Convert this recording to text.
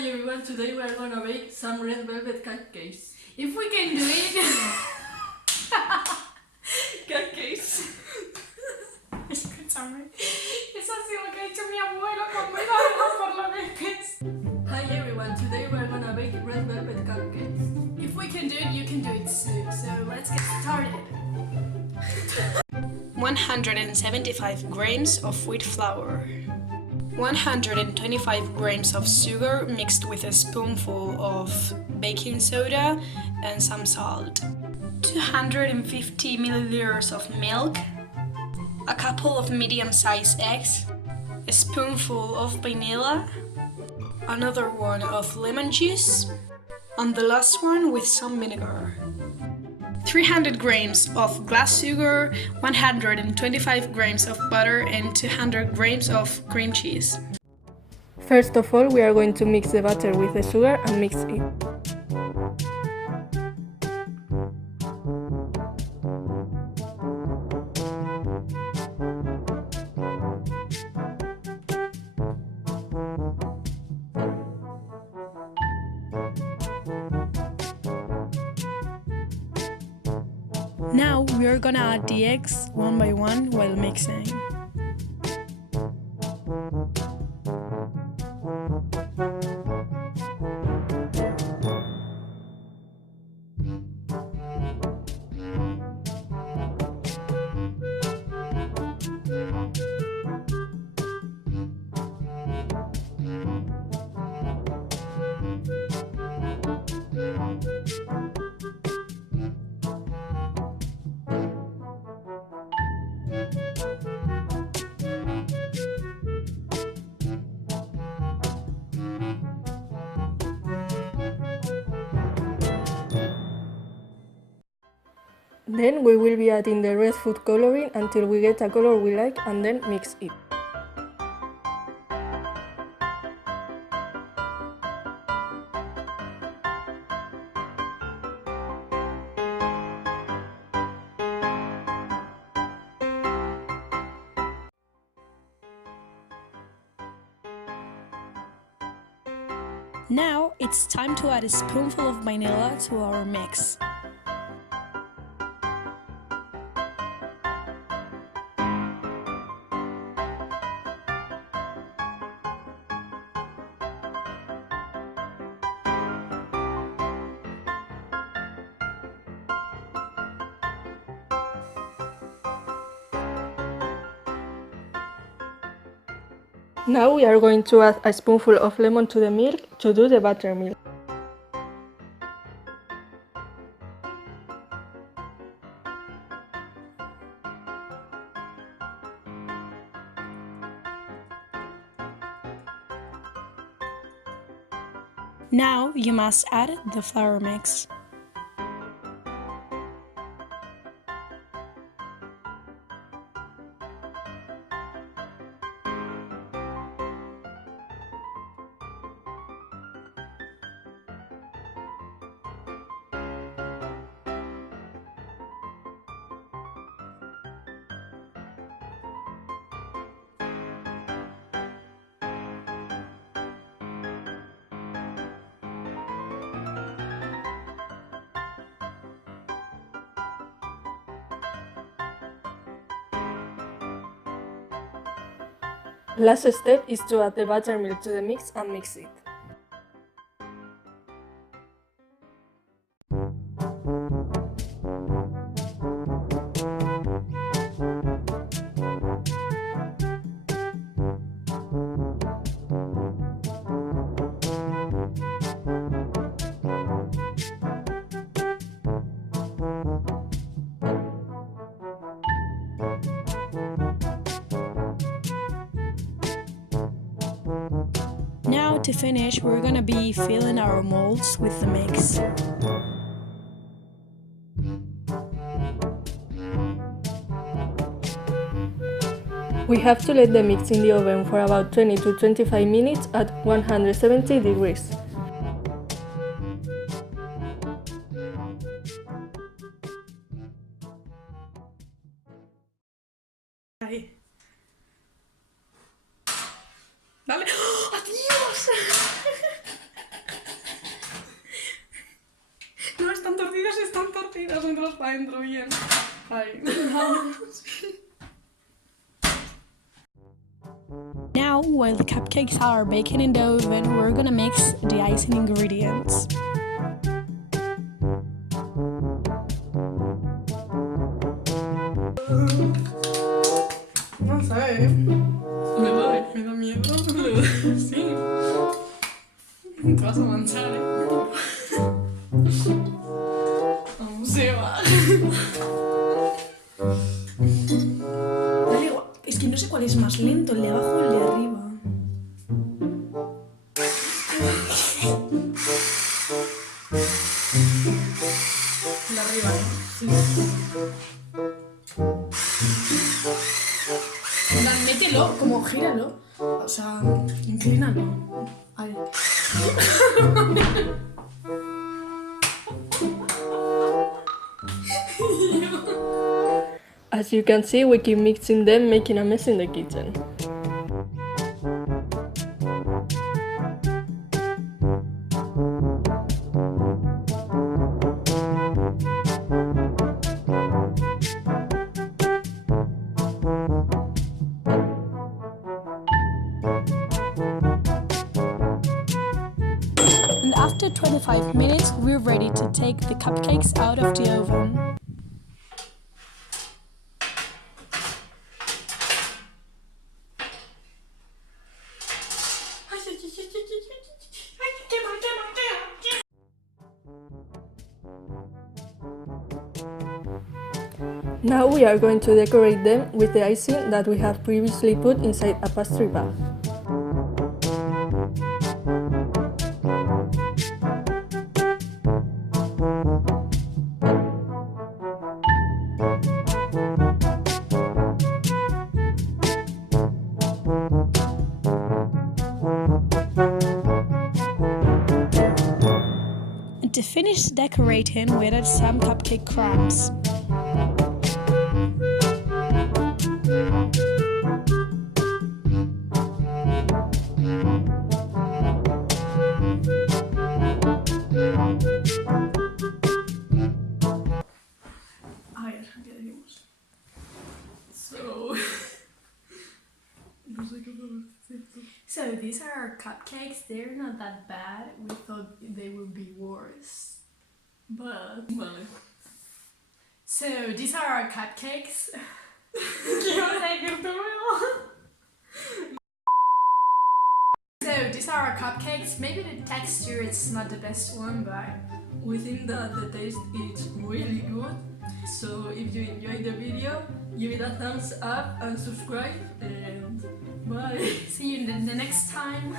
Hi everyone, today we are gonna bake some red velvet cupcakes. If we can do it. Cupcakes. Escúchame, eso ha sido lo que ha hecho mi abuelo conmigo además por los bebés. Hi everyone, today we are gonna bake red velvet cupcakes. If we can do it, you can do it too. So let's get started. 175 grams of wheat flour. 125 grams of sugar mixed with a spoonful of baking soda and some salt. 250 milliliters of milk. A couple of medium-sized eggs. A spoonful of vanilla. Another one of lemon juice. And the last one with some vinegar. 300 grams of glass sugar, 125 grams of butter and 200 grams of cream cheese. First of all, we are going to mix the butter with the sugar and mix it. Now we are gonna add the eggs one by one while mixing. Then we will be adding the red food coloring until we get a color we like and then mix it. Now it's time to add a spoonful of vanilla to our mix. Now we are going to add a spoonful of lemon to the milk to do the buttermilk. Now you must add the flour mix. Last step is to add the buttermilk to the mix and mix it. Now to finish, we're gonna be filling our molds with the mix. We have to let the mix in the oven for about 20 to 25 minutes at 170 degrees. Ahí. Dale. ¡Oh, adiós! chicas están torcidas mientras para adentro bien. Ahí. Now, while the cupcakes are baking in the oven, we're gonna mix the icing ingredients. No sé. Me da miedo. Sí. Te vas a manchar, Vamos, Eva. Dale, es que no sé cuál es más lento, el de abajo o el de arriba. El de arriba, Sí. Mételo, como gíralo. O sea, inclínalo. Ahí. As you can see, we keep mixing them, making a mess in the kitchen. And after 25 minutes, we're ready to take the cupcakes out of the oven. Now we are going to decorate them with the icing that we have previously put inside a pastry bag. And to finish decorating, we added some cupcake crumbs. So these are our cupcakes. They're not that bad. We thought they would be worse, but vale. So these are our cupcakes. So these are our cupcakes. Maybe the texture is not the best one, but We think that the taste is really good. So if you enjoyed the video, give it a thumbs up and subscribe, and bye. see you in the next time.